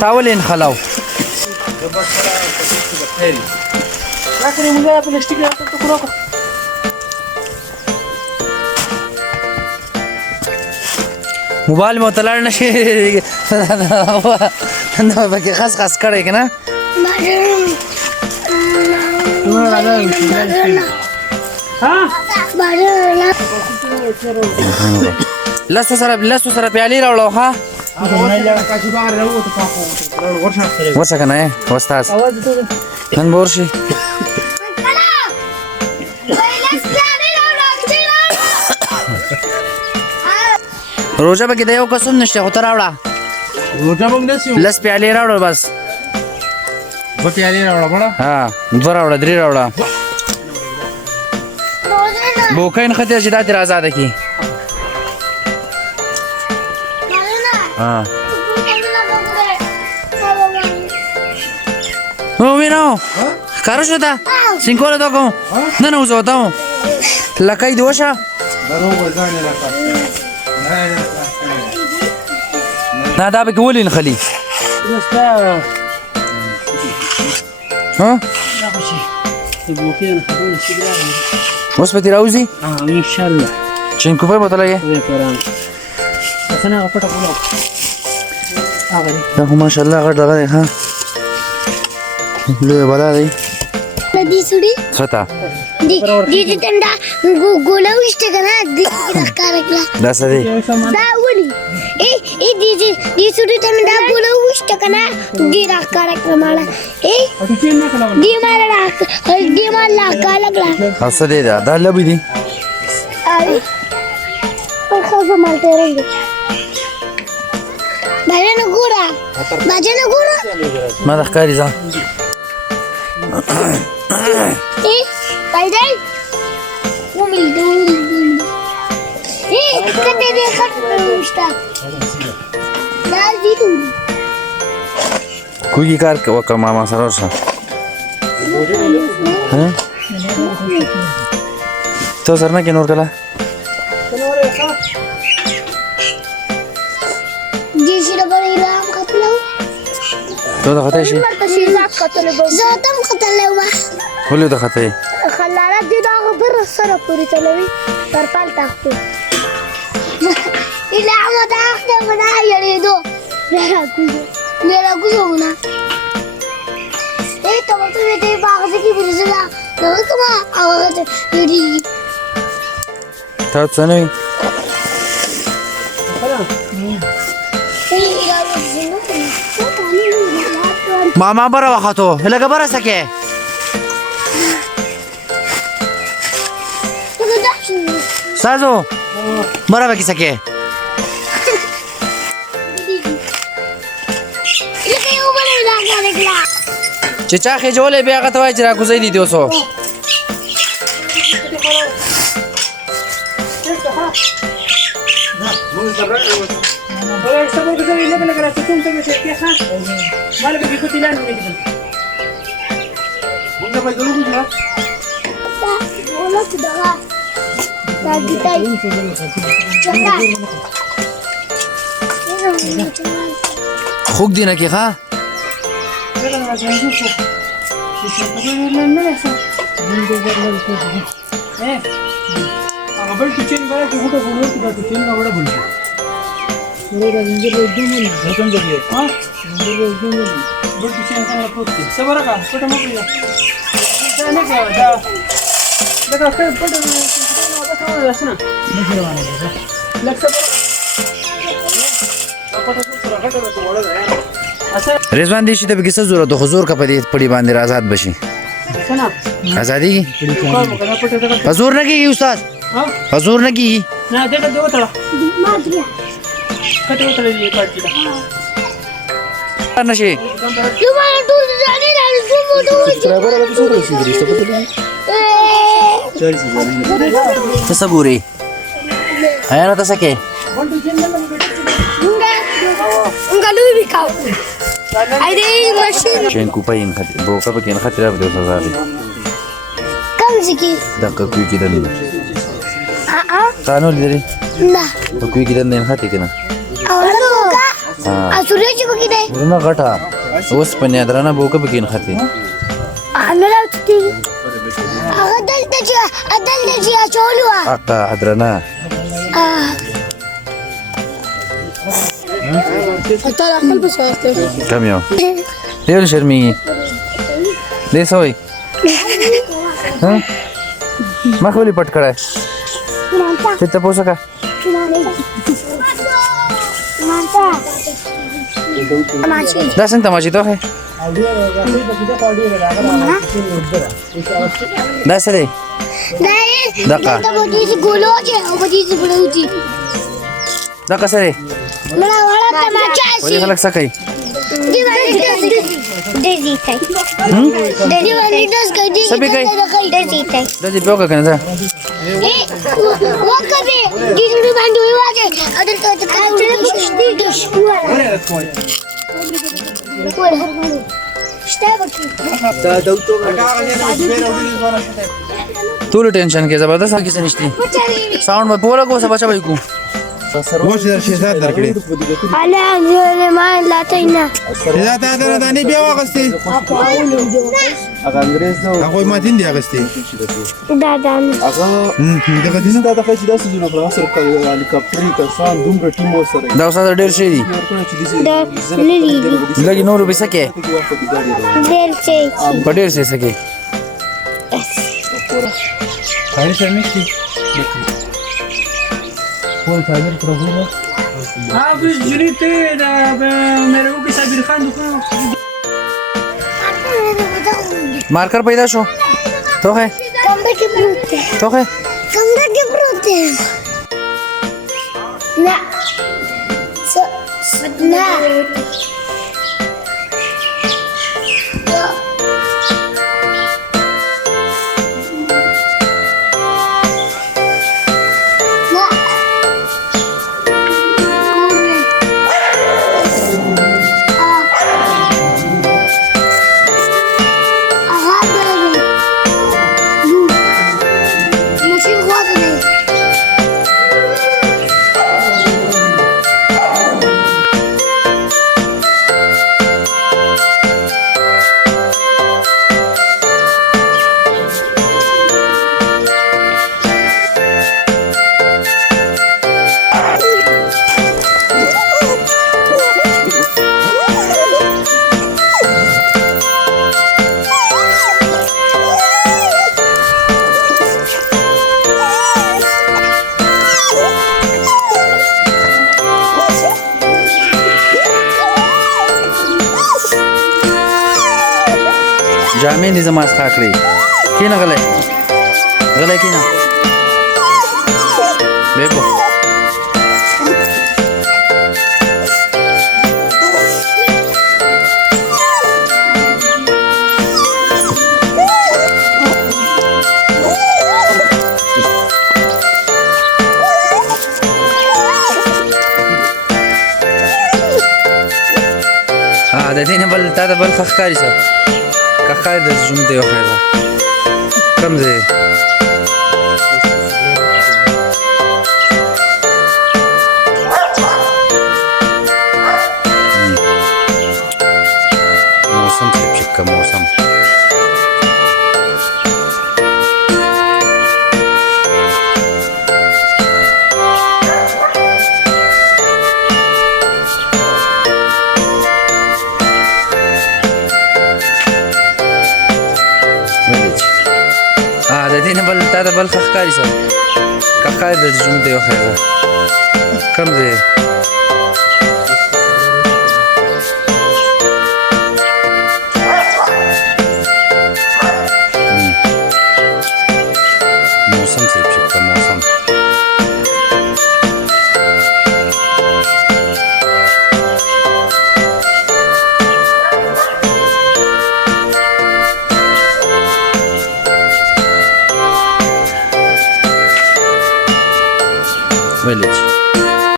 تاولين خلاو موبایل مو تلار نشي نو بګه خاص خاص کړی کنه ها لاسو سره پیالي راوړو ها ورڅ کنه استاد نن بورشي روزه به کې د یو قسم نشته خو ته راوړه روزه موږ نسیو لس پیالې راوړه بس په پیالې راوړه بڑا ها دوه راوړه درې راوړه بوکین خته چې دا تر آزاد کی ها نو وینو کارو شو تا سینکول تا کوم نه نه وځو تا لکای دوشه درو وځانه لکه نه دا به ولین خلی ها اوس به راوځي ان شاء الله چین کوپه بوتلای اسنه پټه کوله دا ماشاء الله غړ دغه ها له بلا دی دي سړي خطا دي تندا ګولوشته کنه دي راکارکلا دا سدي دا ولي دي سړي تندا ګولوشته کنه دي راکارکلا مالا دي مالا کالکلا اوسه دی دا لبي دي اي په خاصه مالته رنګ باجنه ګورا ما د ښکاری ځه Dai. Umil. Kate de khatmushta. Dazidu. کوی کار وکړه ما سره ورشه ها ته سره نه کې نور کله جیشي ربړې رام کتلو ته د خطا شي زاتم کتلو ولې د خطا خلاله دي دا غبر سره پوری چلوي پر پال تاخته اله ما تاخته منا یریدو میرا کوزونا ته ته ته باغ کې برزلا نو کومه اواز یری ته څنګه ماما برا وختو لکه برا سکه سازو برا بکی سکه چې چا خېجولې بیا هغه ته وایي چې راکوزی دي 200 خوک دی نه کې ښه بل کچن غواړي چې هوټه غوړو کې دا کچن نه وړه بل نو دا زنجیر له دومره نه ځکه دی ها زنجیر له دومره بل کچن څنګه پروت دی صبر کا پټه مو کړی دا نه کا دا دا کا پټه نو دا څه راسنه نه روانه ده لکه صبر پټه سره غټه وړه ده رضوان دې شي ته به څه ضرورت حضور کا پدې پړي باندې آزاد بشي آزادی حضور نه کیږي استاد حضور نه کیږي نه دغه دوه تړه ما دریا کته وتړه دې پاتې ده نشي یو ما ټول ځانې راځم موټو سبسکرایبر له څو رسیدلی څه پته لګي څه سګوري آیا نه تاسو کې انګلو وکاو اې ماشين چین کوپاین خاطر بوکا به کې خاطر به 2000 کم ځکه دغه کوي کې دلی قانون لري نه په کوي کې دندې خاطی کنه اولو کا اسوري چې کوي دی ورنه غټه اوس په نه درنه بوکه بګین خاطی انا راځي هغه دلته چې اچولو اقا حضرنا حتى خپل بسواسته کم یو دیو شرمېږي دې سوې ها ما خو پټ کړای ته ته پوسه کا دا څنګه تماشې ته ہے دا څه دی دقه دا بده ګولو چې او بده زبړوږي دا څه دی مړه وړه تماچا ولې شي خلک څه کوي دی باندې دزي تای دی باندې دز کوي سبي کوي دزي تای دا دې پیوګه کنه دا وکبه دې دې باندې وایي اذن ته دش ټول ټینشن کې زبردست کیسه نشتی ساوند په پوره کو سبا چا کو وش در شهزاد درکړي انا زه ما لاتینا شهزاد دا دانی بیا واغستې هغه انګريز نو هغه ما دین دی اغستې دادان هغه دغه دین دا د خځې داسې جوړ کړو سره هلیکاپټري کسان دومره ټیمو سره دا اوسه ډېر شي دي دا للی لګي نور به سکه دل چي په ډېر شي سکه خالی سره نشتی کول تاجر پروګرام ها بس جنيته دا مېرو کې صابر خان دغه مارکر پیدا شو تو ہے کمره کې پروت دی تو ہے کمره کې پروت دی نه نه جامې دې زما څخه کړې کینه غلې کینه دیکھو د دې نه بل تا د بل خخکاری سره کخای د جمع دی وخیره کم دی موسم سے چکا موسم دینه بل تا د بل خخکاری سره کخای د جمع دی وخیره کم دی